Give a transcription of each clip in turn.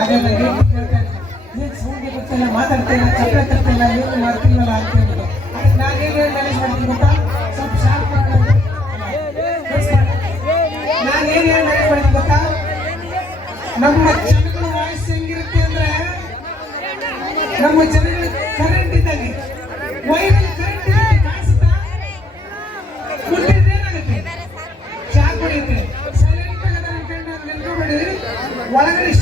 ಹಾಗೆ ನನಗೆ ಕೇಳ್ತಾ ಇದ್ರು, ನೀನ್ ಸೌಂಡ್ಗೆ ಬರ್ತಿಲ್ಲ ಮಾತಾಡ್ತಾ ಇಲ್ಲ ಚಪ್ಪೆ ಏನು ಮಾಡ್ತಿಲ್ವಲ್ಲ ಅಂತ ಗೊತ್ತಾ? ನಮ್ಮ ಜನಗಳ ವಾಯ್ಸ್ ಹೆಂಗಿರುತ್ತೆ ಅಂದ್ರೆ ನಮ್ಮ ಕರೆಂಟ್ ವೈರಲ್ ಕರೆಂಟ್ ಒಳಗಡೆ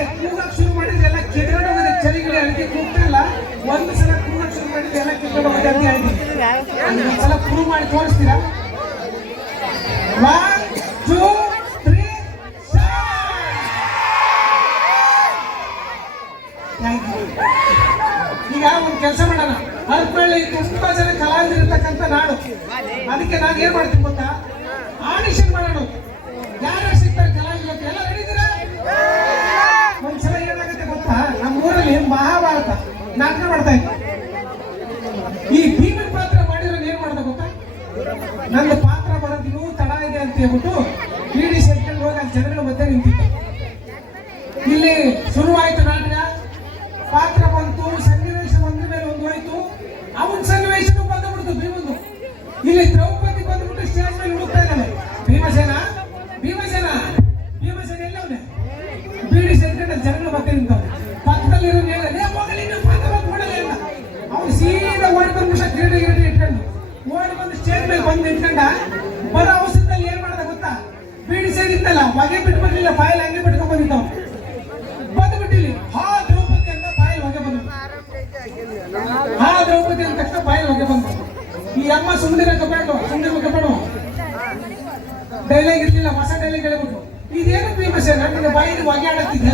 ಶಕ್ತಿ ಕೂಗಕ್ ಶುರು ಮಾಡಿದ್ರೆ ಎಲ್ಲ ಕೆದ್ಕೊಂಡು ಹೋಗುತ್ತೆ. ಚಳಿಗಿಳಿ ಅದಕ್ಕೆ ಕೂಗ್ತಾರಲ್ಲ ಒಂದು ಸಲ ಕೂಗಕ್ ಶುರು ಮಾಡಿದ್ರೆ ಎಲ್ಲ ಹೋಗುತ್ತೆ ಅಂತ ಹೇಳ್ತೀನಿ. ಒಂದು ಸಲ ಪ್ರೂವ್ ಮಾಡಿ ತೋರಿಸ್ತೀರಾ? ಒನ್ ಟೂ ತ್ರೀ ಈಗ ಒಂದು ಕೆಲಸ ಮಾಡೋಣ. ಹರಪಳ್ಳಿ ತುಂಬಾ ಜನ ಕಲಾವಿದರು ನಾಡು. ಅದಕ್ಕೆ ನಾನು ಏನ್ ಮಾಡ್ತೀನಿ ಗೊತ್ತಾ? ಆಡಿಷನ್ ಮಾಡೋಣ. ಯಾರು ನಮ್ಮ ಊರಲ್ಲಿ ಮಹಾಭಾರತ? ನಾಟಕ ಮಾಡ್ತಾ ಇತ್ತು ಈ ಭೀಮನ್ ಪಾತ್ರ ಮಾಡಿದ್ರೆ ಏನ್ ಮಾಡ್ದ ಗೊತ್ತಾ? ನನ್ನ ಪಾತ್ರ ಬರೋದು ತಡ ಇದೆ ಅಂತ ಹೇಳ್ಬಿಟ್ಟು ಸೇರಿತ್ತಲ್ಲ ಹೊಗೆ ಬಿಟ್ಟು ಬರ್ಲಿಲ್ಲ ಫೈಲ್ ಹಂಗೆ ಬಿಟ್ಕೊಂಡ್ ಬಂದಿದ್ದವ್ ಬಂದ್ಬಿಟ್ಟಿಲ್ಲಿ ಹಾ ದ್ರೌಪದಿ ಅಂತ ಫೈಲ್ ಹೊಗೆ ಬಂದು. ಹಾ ದ್ರೌಪದಿ ಅಂದ ತಕ್ಷಣ ಬಾಯಲ್ಲಿ ಹೊಗೆ ಬಂತು ಈ ಅಮ್ಮ ಸುಮ್ಮನೆ ಕಪಾಡು ಸುಮ್ಮನೆ ಕಪಾಡು ಡೈಲಾಗ್ ಇರ್ಲಿಲ್ಲ, ಹೊಸ ಡೈಲಾಗ್ ಹೇಳ್ಬಿಟ್ಟು ಇದೇನು ಫೇಮಸ್ ನನಗೆ ಬಾಯಿಗೆ ಹೊಗೆ ಆಡತ್ತಿದ್ದೆ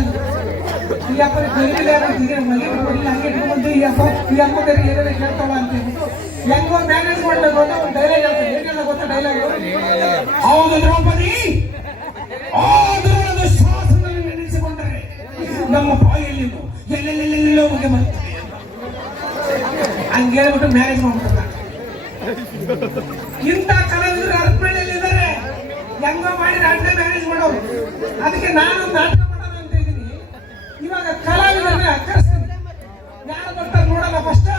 ಈ ಅಪ್ಪ ಡೈಲಿ ಆಡತ್ತಿದ್ರೆ ಮನೆ ಬಿಟ್ಬಿಟ್ಟಿಲ್ಲ ಹಂಗೆ ಇಟ್ಕೊಂಡು ಈ ಅಪ್ಪ, ಈ ಅಮ್ಮ ಬೇರೆ ಏನಾರ ಕೇಳ್ತಾವ ಅಂತ ಹೇಳ್ಬಿಟ್ಟು ಹೆಂಗೋ ಮ್ಯಾನೇಜ್ ಮಾಡ್ಬೇಕು ಅಂತ ಒಂದು ಡೈಲಾಗ್ ಹೇಳ್ತಾರೆ. ಏನೆಲ್ಲ ಗೊತ್ತಾ ಡೈಲಾಗ್ ಹೌದು ದ್ರೌಪದಿ! ಆ ದ್ರೋಣದ ಶಾಸನದಲ್ಲಿ ನೆನೆಸಿಕೊಂಡರೆ ನಮ್ಮ ಬಾಯಲ್ಲಿ ಎಲ್ಲೆಲ್ಲೆಲ್ಲೆಲ್ಲೋ ಹೋಗಿ ಬರ್ತದೆ ಹಂಗೆ ಹೇಳ್ಬಿಟ್ಟು ಮ್ಯಾರೇಜ್ ಮಾಡ್ಬಿಟ್ಟ ಇಂಥ ಕಲಾವಿದರು ಅರ್ಪಣೆಯಲ್ಲಿ ಇದ್ದಾರೆ. ಹೆಂಗೋ ಮಾಡಿ ನಾಟಕ ಮ್ಯಾರೇಜ್ ಮಾಡೋರು. ಅದಕ್ಕೆ ನಾನು ನಾಟಕ ಮಾಡೋಣ ಅಂತ ಇದ್ದೀನಿ. ಇವಾಗ ಕಲಾವಿದರನ್ನ ಕರೆಸ್ತೀನಿ ಯಾರು ಬರ್ತಾರೆ ನೋಡಲ್ಲ first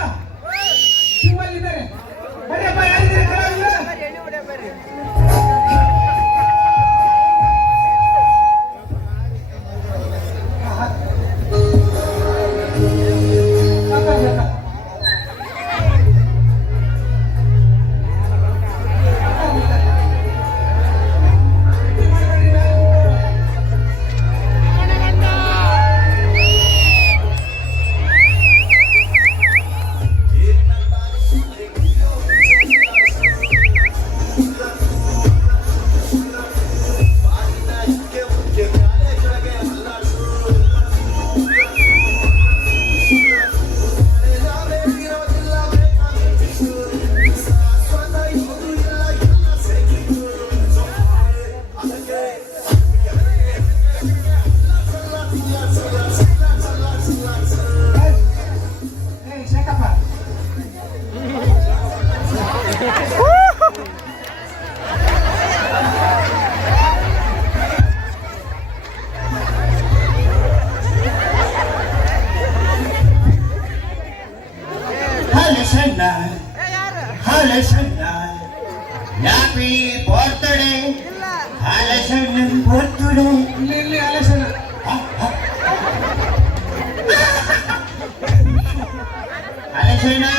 Hello, Shanna.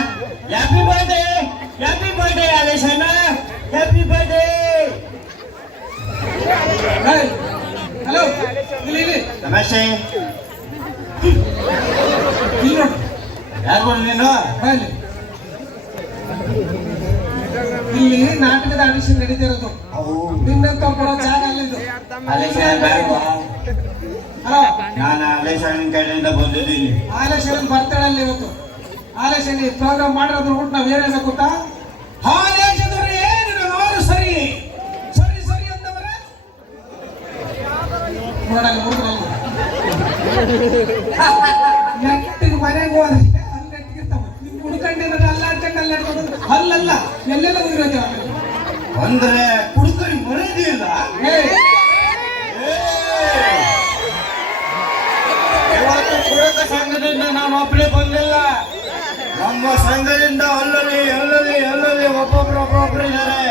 Happy birthday. Happy birthday, Hello, Shanna. Happy birthday. Hello ಇಲ್ಲಿ ಇಲ್ಲಿ. ನಮಸ್ತೆ. ಇಲ್ಲಿ ಯಾರು ಬಂದು ನೀನು? ಬಾ ಇಲ್ಲಿ. ನಾಟಕದ ಆಡಿಷನ್ ನಡೀತಿರೋದು ನಿನ್ನಂತ ಕೂಡ ಜಾಗ ಅಲ್ಲ ಇದು ಅಲೇಶನ ಬೇಡವಾ ಹಲೋ ನಾನು ಅಲೇಶನ ಕಡೆಯಿಂದ ಬಂದಿದ್ದೀನಿ. ಆಲೇಶ್ವರನ್ ಬರ್ತಾಳಲ್ಲಿ ಇವತ್ತು. ಆಲೇಶನ್ ಪ್ರೋಗ್ರಾಮ್ ಮಾಡಿರೋದ್ರ ಊಟ ನಾವು ಏನೇ ಗೊತ್ತಾ? ಆಲೇಶದವ್ರು ಏನು ಸರಿ. ಸರಿ ಸರಿ ಅಂತಂದ್ರೆ? ನೋಡಲ್ಲ ನೆಟ್ಟಿಗೆ ಮನೆಗೆ ಹೋದ್ರೆ ಅಲ್ಲಿ ನೆಟ್ಟಿಗಿರ್ತಾವ ನಿಮ್ ಹುಡ್ಕಂಡಿದ್ರೆ ಅಲ್ಲಾಡ್ಕೊಂಡು ಅಲ್ಲಾಡ್ಕೊಂಡು ಅಲ್ಲಲ್ಲ ಎಲ್ಲೆಲ್ಲ ಹೋಗಿರೋದು ಅಂದ್ರೆ ಕುಡುಕರಿ ಮನೆಯದಿಲ್ಲ ಸಂಘದಿಂದ ನಾನು ಒಬ್ಬನೇ ಬಂದಿಲ್ಲ. ನಮ್ಮ ಸಂಘದಿಂದ ಅಲ್ಲಲ್ಲಿ ಅಲ್ಲಲ್ಲಿ ಅಲ್ಲದೆ ಒಬ್ಬೊಬ್ರು ಒಬ್ಬೊಬ್ರು ಇದ್ದಾರೆ.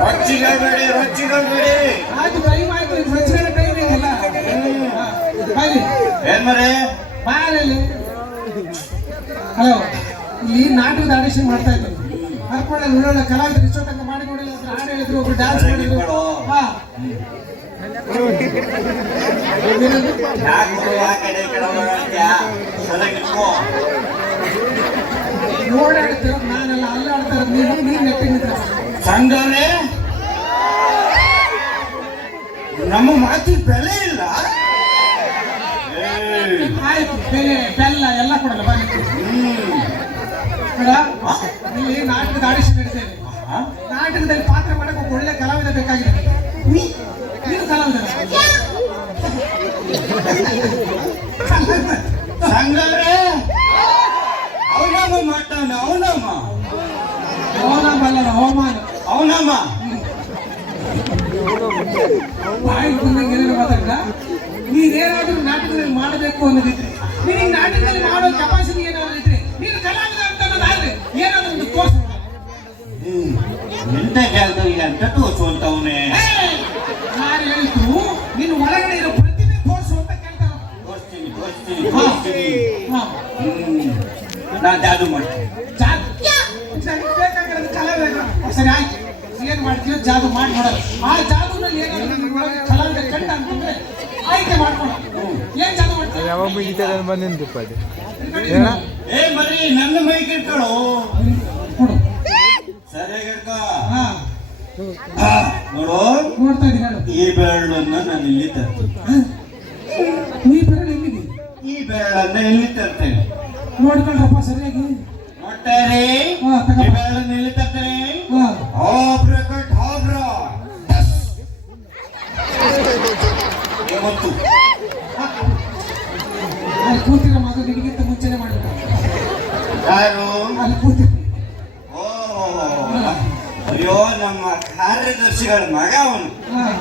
ರೊಚ್ಚಿಗಬೇಡಿ ರೊಚ್ಚಿಗಬೇಡಿ ಆಯ್ತು ಏನ್ ಮರೆ? ಬಾರಲ್ಲಿ ಹಲೋ ಇಲ್ಲಿ ನಾಟಕದ ಆಡಿಷನ್ ಮಾಡ್ತಾ ಇದ್ದೀನಿ ಕಲಾವಿದ್ರು ಒಳ್ಳೊಳ್ಳೆ ಕಲಾವಿದರು ಇಷ್ಟೋ ತನಕ ಮಾಡಿ ನೋಡಿಲ್ಲ ಒಬ್ರು ಹಾಡು ಹೇಳಿದ್ರು ಒಬ್ರು ಡ್ಯಾನ್ಸ್ ಮಾಡಿದ್ರು ಹಾ. ಓಡಾಡ್ತಿರೋ ನಾನೆಲ್ಲ ಅಲ್ಲಾಡ್ತಾ ಇರೋದು ನೀನು ನೀನ್ ನೆಟ್ಟಿಗೆ ನಿಂತ್ಕೊ. ನಮ್ಮ ಮಾತಿ ಬೆಲೆ ಇಲ್ಲ. ಆಯ್ತು ಬೆಲೆ ಬೆಲ್ಲ ಎಲ್ಲ ಕೊಡಲ್ಲ ಬನ್ನಿ. ಇಲ್ಲಿ ನಾಟಕದ ಆಡಿಷನ್ ನಡೀತಾ ಇದೆ. ನಾಟಕದಲ್ಲಿ ಪಾತ್ರ ಮಾಡಕ್ಕೆ ಒಳ್ಳೆ ಕಲಾವಿದ ಬೇಕಾಗಿದೆ ನೀ ನೀನು ಕಲಾವಿದ ಸಂಘವೇ ಅವನಮ್ಮ ಮಾಡ್ತಾನೆ ಅವನಮ್ಮ ಅವಮಾನ. ಅವನಮ್ಮ ಮಾಡಬೇಕು ಅನ್ನೋದಿದ್ರೆ, ನಿನಗೆ ನಾಟಕದಲ್ಲಿ ಮಾಡೋ ಕೆಪಾಸಿಟಿ ಏನಾದ್ರು ಇದ್ರೆ, ನೀನು ಕಲಾವಿದ ಅಂತ ಅನ್ನೋದಾದ್ರೆ ಏನಾದ್ರೂ ಒಂದು ಅಂತ ತೋರಿಸುವಂತವನೇ ನಾ ಜಾದು ಮಾಡ್ತೀನಿ ಜಾದು. ಸರಿ, ಬೇಕಾಗಿರೋದು ಬೇಕು ಸರಿ ಆಯ್ತು. ಏನ್ ಮಾಡ್ತೀಯೋ ಜಾದು ಮಾಡಿ ನೋಡೋದು ಆ ಜಾದುನಲ್ಲಿ ಏನಾದ್ರು ಕಲಾವಿದ ಕಂಡ ಅಂತಂದ್ರೆ ಆಯ್ಕೆ ಮಾಡ್ಕೊಳ್ಳೋ ಏನ್ ಜಾದು ಮಾಡ್ತೀವಿ ಯಾವಾಗ ಮುಗಿತದೆ ಅಂತ ಬಂದಿದ್ದು ಅದು? ಏ ಮರಿ ನನ್ನ ಮೈಗೆ ಇಟ್ಕೊಳ್ಳು ಕೊಡು. ಸರಿಯಾಗಿ ಹಿಡ್ಕೊ. ಹಾ ನೋಡು. ನೋಡ್ತಾ ಇದ್ದೀನಿ ಈ ಬೆರಳನ್ನ ನಾನು ಇಲ್ಲಿ ತರ್ತೀನಿ. ಹಾ? ನೀ ಬೆರಳು ಎಲ್ಲಿದೆ? ಈ ಬೆರಳನ್ನ ಇಲ್ಲಿ ತರ್ತೇನೆ. ನೋಡ್ಕೊಂಡ್ರಪ್ಪ ಸರಿಯಾಗಿ. ನೋಡ್ತಾರೆ. ತರ್ತೇನೆ ಹಾ. ಆಬ್ರಕಟ್ ಆಬ್ರ ಮತ್ತು ಅಲ್ಲಿ ಕೂತಿರೋ ಮಗ ನಿನಗಿಂತ ಮುಂಚೆನೆ ಮಾಡ್ಬೇಕು ಯಾರು? ಅಲ್ಲಿ ಓ ಅಯ್ಯೋ ನಮ್ಮ ಕಾರ್ಯದರ್ಶಿಗಳ ಮಗ ಅವನು. ಹ್ಮ್.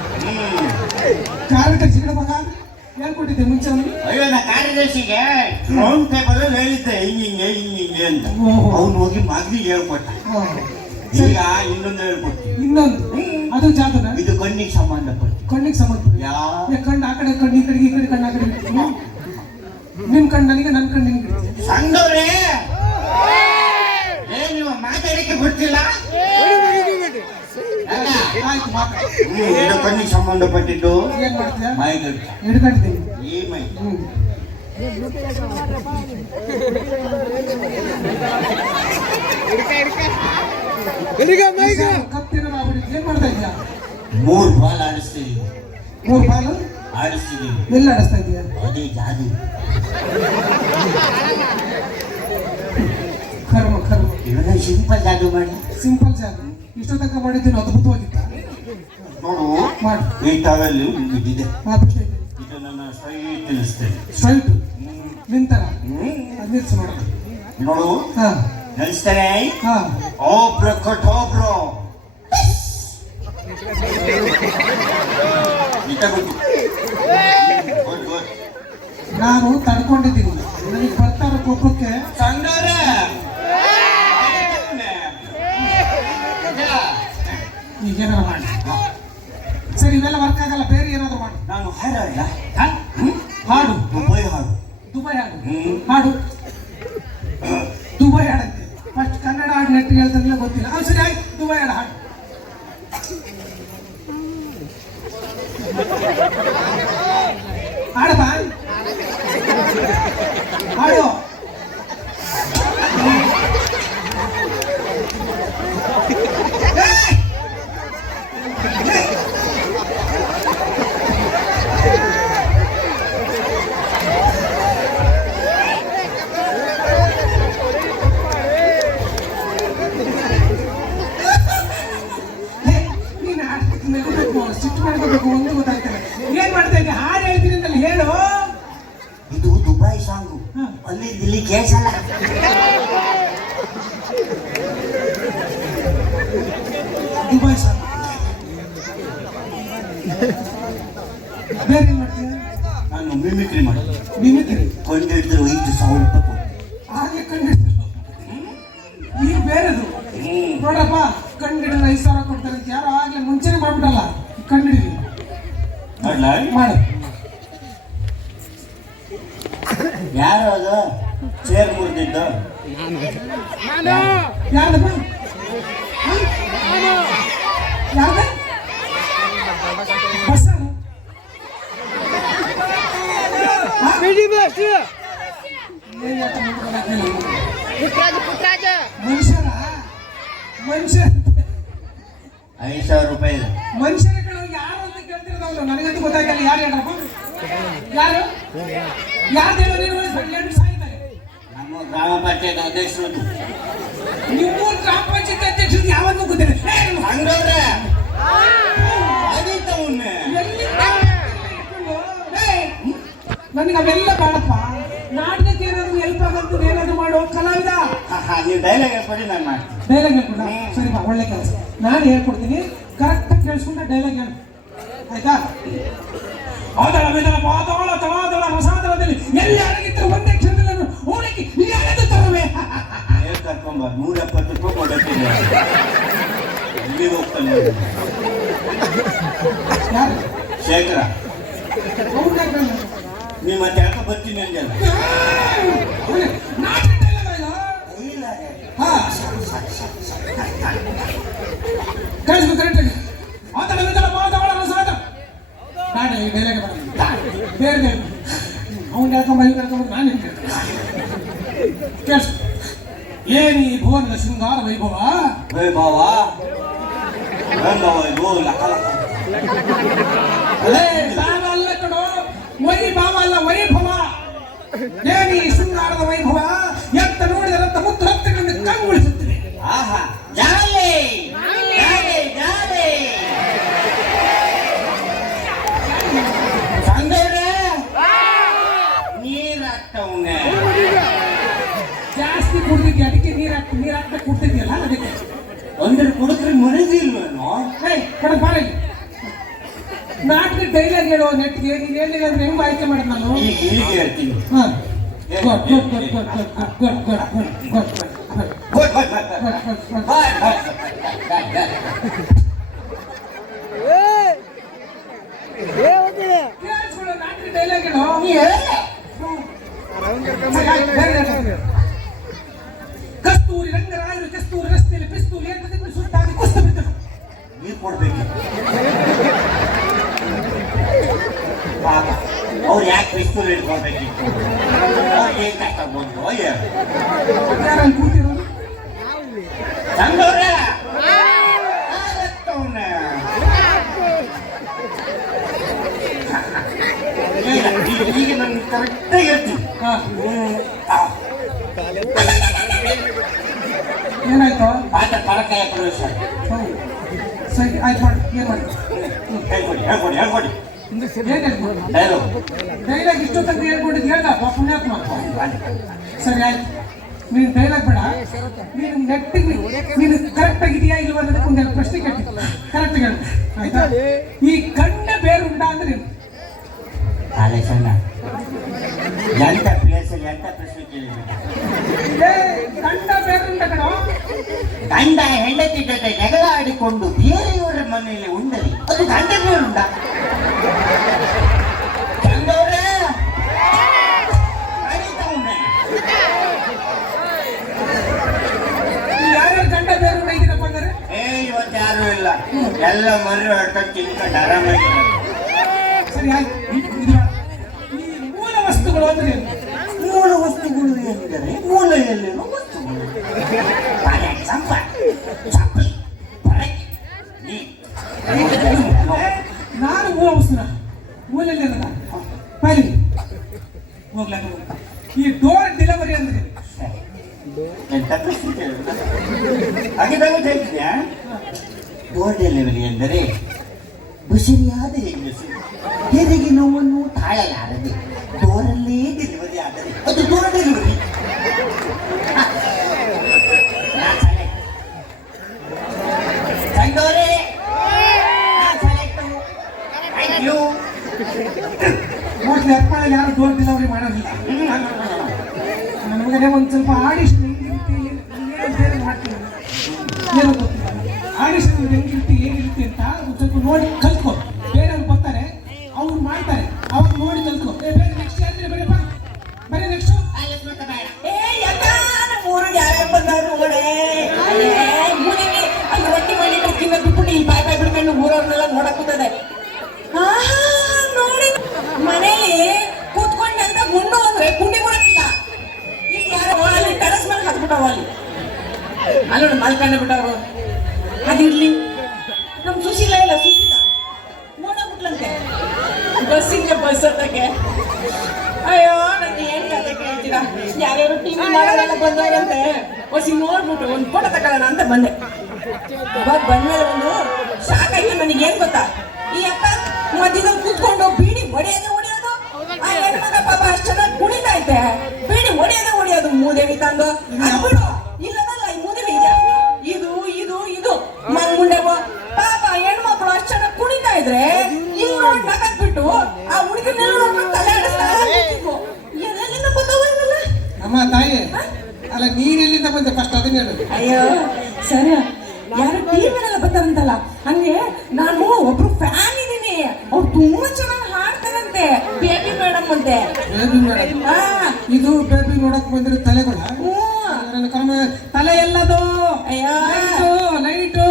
ಕಾರ್ಯದರ್ಶಿಗಳ ಮಗ? ಹೇಳ್ಕೊಟ್ಟಿದ್ದೆ ಮುಂಚೆ ಅವನಿಗೆ ಅಯ್ಯೋ ನಾ ಕಾರ್ಯದರ್ಶಿಗೆ ರೌಂಡ್ ಟೇಬಲ್ ಅಲ್ಲಿ ಹೇಳಿದ್ದೆ ಹಿಂಗಿಂಗೆ ಹಿಂಗಿಂಗೆ ಅಂತ. ಅವ್ನು ಹೋಗಿ ಮಗ್ಲಿಗೆ ಹೇಳ್ಕೊಟ್ಟ. ಈಗ ಇನ್ನೊಂದು ಹೇಳ್ಕೊಡ್ತೀನಿ. ಇನ್ನೊಂದು? ಅದು ಜಾತನ ಇದು ಕಣ್ಣಿಗೆ ಸಂಬಂಧಪಟ್ಟು. ಕಣ್ಣಿಗೆ ಸಂಬಂಧಪಟ್ಟ? ಕಣ್ಣು ಆ ಕಡೆ ಕಣ್ಣು ಈ ಕಡೆಗೆ ಈ ಕಡೆ ಕಣ್ಣು ಆ ಕಡೆ. ನಿಮ್ ಕಣ್ಣು ನನಗೆ ನನ್ನ ಕಣ್ಣು ನಿನ್ಗೆ ಸಂಗವ್ರೆ ನೀವು ಮಾತಾಡಕ್ಕೆ ಬಿಡ್ತಿಲ್ಲ ಕಣ್ಣಿಗೆ ಸಂಬಂಧಪಟ್ಟಿದ್ದು ಈ ಮೈ ಮೂರ್ ಬಾಲ್ ಆಡಿಸ್ತೀವಿ ಮೂರು ಬಾಲ್ ಆಡಿಸ್ತೀವಿ ಎಲ್ಲಿ ಆಡಿಸ್ತಾ ಇದೆಯಾ? ಅದೇ ಜಾದು ಇವಾಗ ಸಿಂಪಲ್ ಜಾದು ಮಾಡಿ. ಸಿಂಪಲ್ ಜಾಗ ಇಷ್ಟೋ ತನಕ ಮಾಡಿದ್ದೀನಿ ಅದ್ಭುತವಾಗಿತ್ತ. ನೋಡು ಮಾಡಿ. ಈ ಟವೆಲ್ ಇದಿದೆ ಹಾ ಬಿಟ್ಟೆ ಇದು. ನನ್ನ ಸ್ಟ್ರೈಟ್ ನಿಲ್ಲಿಸ್ತೇನೆ ಸ್ಟ್ರೈಟ್ ನಿಂತರ? ಹ್ಮ್. ಅದ್ ನಿಲ್ಸು ನೋಡ. ಒಬ್ರ ನಾನು ತಡ್ಕೊಂಡಿದ್ದೀನಿ. ನನಗೆ ಬರ್ತಾರ ಕೋಪಕ್ಕೆ. ಸಂಗಾರ ಏನಾದ್ರು ಮಾಡಿ ಸರಿ ಇವೆಲ್ಲ ವರ್ಕ್ ಆಗಲ್ಲ ಬೇರೆ ಏನಾದ್ರು ಮಾಡಿ. ನಾನು ಹಾಡಲ್ಲ. ಹಾ? ಹಾಡು. ದುಬೈ ಹಾಡು. ದುಬೈ ಹಾಡು. ಹಾಡು. ದುಬೈ ಹಾಡಕ್ಕೆ. ಫಸ್ಟ್ ಕನ್ನಡ ಹಾಡು ನೆಟ್ಟಿಗೆ ಹೇಳ್ತಂದ್ರೆ ಗೊತ್ತಿಲ್ಲ. ಹಾ ಸರಿ ಆಯ್ತು. ದುಬೈ ಹಾಡು ಹಾಡು. ಅಲ್ಲಿ ಇಲ್ಲಿ ಕೇಸಲ್ಲ ದುಬೈ ಸರ್ ಬೇರೆ ಏನ್ ಮಾಡ್ತೀಯ ನಾನು ಮಿಮಿಕ್ರಿ ಮಾಡಿ ಮಿಮಿಕ್ರಿ ಕೊಂಡು ಹಿಡಿದ್ರೆ ಬಂದಿದ್ದ ಮನುಷ್ಯ. ಐದು ಸಾವಿರ ರೂಪಾಯಿ ಮನುಷ್ಯರ ಯಾರು ಅಂತ ಕೇಳ್ತಿರೋದು ನನಗಂತೂ ಗೊತ್ತಾಗಲ್ಲ ಯಾರು ಹೇಳ್ರಪ್ಪ ಯಾರು? ಯಾರು ನೀನು? ಗ್ರಾಮ ಪಂಚಾಯತ್ ಅಧ್ಯಕ್ಷರು. ನಿಮ್ಮ ಗ್ರಾಮ ಪಂಚಾಯತ್ ಅಧ್ಯಕ್ಷರು ಯಾವತ್ತೂ ಗೊತ್ತಿಲ್ಲ ಹಂಗವ್ರೆ. ನನಗೆ ಅವೆಲ್ಲ ಬೇಡಪ್ಪ. ನಾಟಕಕ್ಕೆ ಏನಾದ್ರು ಹೆಲ್ಪ್ ಆಗಂತ ಏನಾದ್ರು ಮಾಡೋ ಕಲಾವಿದ ನೀವು ಡೈಲಾಗ್ ಹೇಳ್ಕೊಡಿ ನಾನು ಮಾಡ್ತೀನಿ. ಡೈಲಾಗ್ ಹೇಳ್ಕೊಡ ಸರಿ ಬಾ ಒಳ್ಳೆ ಕೆಲಸ. ನಾನು ಹೇಳ್ಕೊಡ್ತೀನಿ. ಕರೆಕ್ಟಾಗಿ ಕೇಳಿಸ್ಕೊಂಡ ಡೈಲಾಗ್ ಹೇಳು. ಆಯ್ತಾ? ಆದಳ ಬೆದಳ ಪಾತಾಳ ತಳಾದಳ ರಸಾದಳದಲ್ಲಿ ಎಲ್ಲಿ ಅಡಗಿದ್ರು ಒಂದೇ ಕ್ಷಣದಲ್ಲಿ ಕರ್ಕೊಂಬ ನೂರ ಎಪ್ಪತ್ತು ರೂಪಾಯಿ ಕೊಡತ್ತಿಲ್ಲ ಎಲ್ಲಿ ಹೋಗ್ತಾನೆ ಶೇಖರ, ನೀ ಮತ್ತೆ ಯಾಕ ಬರ್ತೀನಿ ಅಂದೆ ಕಳಿಸ್ಬೇಕು ಕರೆಕ್ಟಾಗಿ ಮಾತಾಡೋದಲ್ಲ ಮಾತಾಡೋಣ ಸಾಧ ನಾನೇ ಈ ಬೇರೆ ಬೇರೆ ಬೇರೆ. ಅವ್ನು ಕರ್ಕೊಂಬ ಹಿಂಗೆ ಕರ್ಕೊಂಬ ನಾನು ಹಿಂಗೆ ಕೇಳಿಸ್ಕೊ. ಏನಿ ಭುವನ ಶೃಂಗಾರ ವೈಭವ ವೈಭವ ಅಲ್ಲೇ ದಾನ ಅಲ್ಲ ಕಣೋ ವೈಭವ ಅಲ್ಲ ವೈಭವ ಏನಿ ಶೃಂಗಾರದ ವೈಭವ ಒಂದ್ರ ಕುಡಿದ್ರೆ ಮುರಿದಿಲ್ವೇನೋ ಏಯ್ ಕಡೆ ಬಾರ ಇಲ್ಲಿ. ನಾಟಕ ಡೈಲಾಗ್ ಹೇಳುವ ನೆಟ್ಗೆ ನೀನು ಹೇಳಿಲ್ಲ ಅಂದ್ರೆ ಹೆಂಗ್ ಆಯ್ಕೆ ಮಾಡೋದು ನಾನು ಈಗ ಈಗ ಹೇಳ್ತೀನಿ ಹಾ ಹೋಯ್, ಹೋಯ್, ಹೋಯ್, ಹೋಯ್. ಹೋಯ್, ಹೋಯ್, ಹೋಯ್. ಕೇಳಿಸ್ಕೊಳ್ಳೋ ನಾಟಕ ಡೈಲಾಗ್ ಹೇಳೋ ನೀ ಹೇಳ. ಇಷ್ಟು ಲೇಟ್ ಬಿದ್ದಿದ್ದು ಸುಟ್ಟಾಗಿ ಕುಸ್ತು ಬಿದ್ದರು ನೀರು ಕೊಡ್ಬೇಕು ಪಾಪ ಅವ್ರು ಈಗ ನಾನು ಕರೆಕ್ಟಾಗಿ ಹೇಳ್ತೀನಿ. ಏನಾಯ್ತು? ಪಾಠ ಪರಕಾಯ ಪ್ರವೇಶ ಹೌದು ಸರಿ ಆಯ್ತು ಮಾಡಿ ಏನು ಮಾಡಿ? ಹೇಳ್ಕೊಡಿ ಹೇಳ್ಕೊಡಿ ಹೇಳ್ಕೊಡಿ. ಏನು ಹೇಳ್ಬೋದು ಡೈಲಾಗ್ ಡೈಲಾಗ್ ಇಷ್ಟೊತ್ತಂತ ಹೇಳ್ಕೊಂಡಿದ್ದು ಹೇಳ್ದಪ್ಪ ಪುಣ್ಯಾತ್ಮ ಸರಿ ಆಯ್ತು. ನೀನು ಡೈಲಾಗ್ ಬೇಡ. ನೀನು ನೆಟ್ಟಿಗೆ ನೀನು ಕರೆಕ್ಟ್ ಆಗಿದೆಯಾ ಇಲ್ವಾ ಅನ್ನೋದಕ್ಕೆ ಒಂದು ಪ್ರಶ್ನೆ ಕೇಳ್ತೀನಿ. ಕರೆಕ್ಟ್ ಹೇಳು. ಆಯ್ತಾ? ಈ ಕಣ್ಣ ಬೇರುಂಡ ಅಂದ್ರೆ ಏನು? ಎಂತ ಪ್ಲೇಸ್ ಅಲ್ಲಿ ಎಂತ ಪ್ರಶ್ನೆ ಕೇಳಿದ್ರು ಗಂಡ ಬೇರೆ ಗಂಡ ಹೆಂಡತಿ ಜೊತೆ ಜಗಳ ಆಡಿಕೊಂಡು ಬೇರೆಯವರ ಮನೆಯಲ್ಲಿ ಉಂಡಲಿ ಅದು ಗಂಡ ಬೇರುಂಡ ಏ ಇವತ್ತು ಯಾರು ಇಲ್ಲ ಎಲ್ಲ ಮನೆ ಹೊಡ್ಕೊಂಡು ತಿನ್ಕೊಂಡು ಆರಾಮಾಗಿ ಸರಿ ಆಯ್ತು ವಸ್ತುಗಳಾದ್ರೆ ಮೂಲ ವಸ್ತುಗಳು ಎಂದರೆ ಮೂಲ ಎಲ್ಲಿರೋ ವಸ್ತುಗಳು ನಾನು ಹೋಗ್ಸನ ಮೂಲಲ್ಲಿ ಬರಿ ಹೋಗ್ಲಾಗ ಈ ಡೋರ್ ಡೆಲಿವರಿ ಅಂದ್ರೆ ಹಾಗಿದ್ದಾಗ ಹೇಳ್ತೀಯ ಡೋರ್ ಡೆಲಿವರಿ ಎಂದರೆ ಬುಸಿರಿಯಾದ ಹೆಂಗಸು ಹೆರಿಗೆ ನೋವನ್ನು ತಾಳಲಾರದೆ. ಡೋರಲ್ಲೇ ಡೆಲಿವರಿ ಆದರೆ ಅದು ಡೋರ್ ಡೆಲಿವರಿ ಸಂಡೋರೆ ಥ್ಯಾಂಕ್ ಯು ಮೊದಲು ಎಪ್ಪಾಳಲ್ಲಿ ಯಾರು ಡೋರ್ ಡೆಲಿವರಿ ಮಾಡೋದಿಲ್ಲ ನಮಗನೇ ಒಂದು ಸ್ವಲ್ಪ ಆಡಿಷನ್ ಹೆಂಗಿರುತ್ತೆ ಏನು ಬೇರೆ ಮಾಡ್ತೀನಿ ಏನು ಗೊತ್ತಿಲ್ಲ ಆಡಿಷನ್ ಹೆಂಗಿರುತ್ತೆ ಹೇಗಿರುತ್ತೆ ಅಂತ ಒಂದು ಸ್ವಲ್ಪ ನೋಡಿ ಕಲ್ತ್ಕೊ ಬೇರೆಯವ್ರು ಬರ್ತಾರೆ ಅವ್ರು ಮಾಡ್ತಾರೆ ಅವಾಗ ನೋಡಿ ಕಲ್ತ್ಕೊ ಯಾರು ಬರೀಪ್ಪ ಬರೀ ನೆಕ್ಸ್ಟ್ ಊರವ್ರನ್ನೆಲ್ಲ ನೋಡಕ್ ಕೂತದೆ ನೋಡಿ. ಮನೇಲಿ ಕೂತ್ಕೊಂಡು ಅಂತ ಗುಂಡು ಅಂದ್ರೆ ಗುಂಡಿ ಕೊಡಕ್ಕಿಲ್ಲ ಈಗ ಯಾರೋ ಅಲ್ಲಿ ಟೆರಸ್ ಮೇಲೆ ಹತ್ಬಿಟ್ಟವ ಅಲ್ಲಿ. ಅಲ್ಲಿ ನೋಡಿ, ಮಲ್ಕೊಂಡೆ ಬಿಟ್ಟವ್ರು. ಮಾಡೋರೆಲ್ಲ ಒಸಿ ನೋಡ್ಬಿಟ್ಟು ಒಂದು ಫೋಟೋ ತಗೊಳ್ಳೋಣ ಅಂತ ಬಂದೆ. ಅವಾಗ ಬಂದ್ಮೇಲೆ ಒಂದು ಶಾಕ್ ಆಯ್ತು ನನಗೆ, ಏನ್ ಗೊತ್ತಾ? ಈ ಅಪ್ಪ ಮಧ್ಯದಲ್ಲಿ ಕೂತ್ಕೊಂಡು ಬೀಡಿ ಹೊಡೆಯೋದು ಹೊಡೆಯೋದು ಪಾಪ ಅಷ್ಟು ಚೆನ್ನಾಗಿ ಕುಣಿತಾ ಇದ್ದೆ. ಬೀಡಿ ಹೊಡೆಯೋದು ಹೊಡೆಯೋದು ಮೂದೇವಿ ತಂದು ಅದ್ಬಿಡು ಇಲ್ಲದಲ್ಲ ಈ ಮೂದೇವಿ ಇದ್ಯಾವ್ದು? ಇದು ಇದು ಇದು ಮಂಗುಂಡೆವು ಪಾಪ ಹೆಣ್ಮಕ್ಳು ಅಷ್ಟು ಚೆನ್ನಾಗಿ ಕುಣಿತಾ ಇದ್ರೆ ಇಲ್ಲಿ ನೋಡಿ ನಗದ್ ಬಿಟ್ಟು ಆ ಹುಡುಗನೆಲ್ಲ ನೋಡ್ಕೊಂಡು ತಲೆ ಆಡಿಸ್ತಾ ನಿಂತಿದ್ವು. ಎಲ್ಲೆಲ್ಲಿಂದ ಬಂದವ ಇವೆಲ್ಲ? ಅಮ್ಮ ತಾಯಿ ಅಲ್ಲ ನೀನ್ ಎಲ್ಲಿಂದ ಬಂದೆ ಫಸ್ಟ್ ಅದನ್ನ ಹೇಳು ಅಯ್ಯೋ ಸರಿ ಯಾರು ಟಿವಿನೆಲ್ಲ ಬರ್ತಾರಂತಲ್ಲ ಹಂಗೆ ನಾನು ಒಬ್ರು ಫ್ಯಾನ್ ಇದೀನಿ ಅವ್ರು ತುಂಬಾ ಚೆನ್ನಾಗಿ ಹಾಡ್ತಾರಂತೆ ಬೇಬಿ ಮೇಡಮ್ ಅಂತೆ ಬೇಬಿ ಮೇಡಮ್ ಹಾ ಇದು ಬೇಬಿ ನೋಡಕ್ ಬಂದಿರೋ ತಲೆಗಳ ಹ್ಞೂ ನನ್ನ ಕರ್ಮ ತಲೆ ಎಲ್ಲದು ಅಯ್ಯೋ ಲೈಟು ಲೈಟು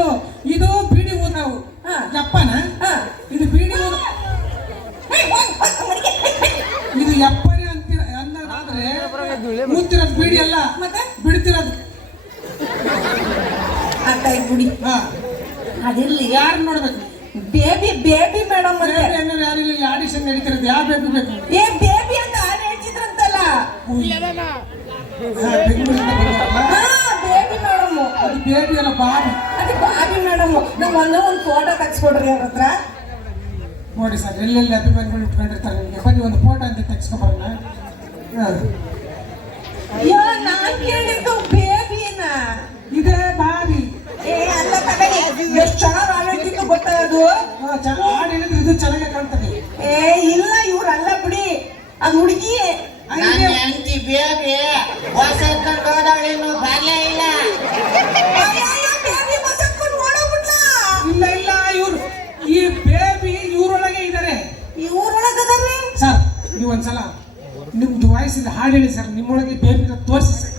ಇದು ಬೀಡಿ ಊದ ನಾವು ಹಾ. ಯಪ್ಪನ? ಹಾ. ಇದು ಬೀಡಿ ಇದು ಯಪ್ಪನೆ ಅಂತೀರ ಅನ್ನೋದಾದ್ರೆ ಊದ್ತಿರೋದು ಬೀಡಿ ಅಲ್ಲ. ಮತ್ತೆ? ಬಿಡ್ತಿರೋದು. ಅಕ್ಕ ಬಿಡಿ. ಹಾ. ಅದಿರ್ಲಿ. ಯಾರು ನೋಡ್ಬೇಕು? ಬೇಬಿ ಬೇಬಿ ಮೇಡಮ್ ಅಂತೆ ಬೇಬಿ ಅನ್ನೋರು ಯಾರಿಲ್ಲ ಈ ಆಡಿಷನ್ ನಡೀತಿರೋದು ಯಾವ ಬೇಬಿ ಬೇಕು? ಏ ಬೇಬಿ ಅಂತ ಯಾರು ಹೇಳ್ತಿದ್ರಂತಲ್ಲ? Baby madam. ಅದು ಬೇಬಿ ಅಲ್ಲ ಬಾಬಿ. ಮೇಡಮ್ ನಮ್ಮ ಒಂದೇ ಒಂದು ಫೋಟೋ ತೆಗ್ಸ್ಕೊಡ್ರಿ ಅವ್ರ ಹತ್ರ. ನೋಡಿ ಸರ್ ಎಲ್ಲೆಲ್ಲಿ ಅಭಿಮಾನಿಗಳು ಇಟ್ಕೊಂಡಿರ್ತಾರೆ ನಿಮಗೆ? ಬನ್ನಿ ಒಂದು ಫೋಟೋ ಅಂತ ತೆಗ್ಸ್ಕೊಬರೋಣ. ಹಾ. ಅಯ್ಯೋ ನಾನ್ ಕೇಳಿದ್ದು ಬೇಬಿನ. ಇದೇ ಬಾಬಿ ಏ ಅಲ್ಲ ಎಷ್ಟು ಚೆನ್ನಾಗಿ ಗೊತ್ತಾ ಅದು? ಹಾ, ಆಡಿದ್ರೆ ಇದು ಚೆನ್ನಾಗಿ ಕಾಣ್ತದೆ. ಏ ಇಲ್ಲ ಇವ್ರಲ್ಲ ಬಿಡಿ. ಅದು ಹುಡುಗಿ. ಬೇಬಿ ಹೊಸ ಕರ್ಕೊಂಡು ಹೋದವಳೇನು ಬರ್ಲೇ ಇಲ್ಲ ಬೇಬಿ ಬಸ್ ಹತ್ಕೊಂಡು ಓಡೋಗ್ಬಿಟ್ಲ ಇಲ್ಲ ಇಲ್ಲ ಇವ್ರು ಈ ಬೇಬಿ ಇವ್ರೊಳಗೆ ಇದ್ದಾರೆ ಇವ್ರೊಳಗದಾರೆ ಸರ್ ನೀವು ಒಂದ್ಸಲ ನಿಮ್ದು ವಾಯ್ಸಿಂದ ಹಾಡು ಹೇಳಿ ಸರ್ ನಿಮ್ಮೊಳಗೆ ಬೇಬಿ ತೋರಿಸಿ ಸರ್